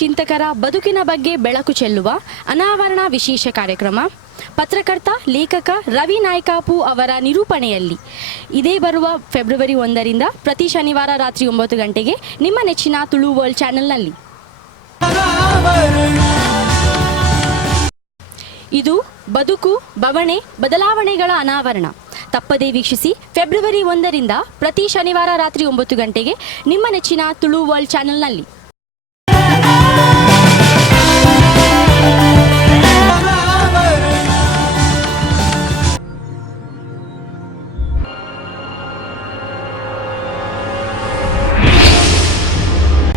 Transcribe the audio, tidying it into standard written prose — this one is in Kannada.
ಚಿಂತಕರ ಬದುಕಿನ ಬಗ್ಗೆ ಬೆಳಕು ಚೆಲ್ಲುವ ಅನಾವರಣ ವಿಶೇಷ ಕಾರ್ಯಕ್ರಮ ಪತ್ರಕರ್ತ ಲೇಖಕ ರವಿ ನಾಯ್ಕಾಪು ಅವರ ನಿರೂಪಣೆಯಲ್ಲಿ ಇದೇ ಬರುವ ಫೆಬ್ರವರಿ 1ರಿಂದ ಪ್ರತಿ ಶನಿವಾರ ರಾತ್ರಿ 9 ಗಂಟೆಗೆ ನಿಮ್ಮ ನೆಚ್ಚಿನ ತುಳು ವರ್ಲ್ಡ್ ಚಾನೆಲ್ನಲ್ಲಿ. ಇದು ಬದುಕು ಬವಣೆ ಬದಲಾವಣೆಗಳ ಅನಾವರಣ. ತಪ್ಪದೇ ವೀಕ್ಷಿಸಿ ಫೆಬ್ರವರಿ 1ರಿಂದ ಪ್ರತಿ ಶನಿವಾರ ರಾತ್ರಿ 9 ಗಂಟೆಗೆ ನಿಮ್ಮ ನೆಚ್ಚಿನ ತುಳು ವರ್ಲ್ಡ್ ಚಾನೆಲ್ನಲ್ಲಿ.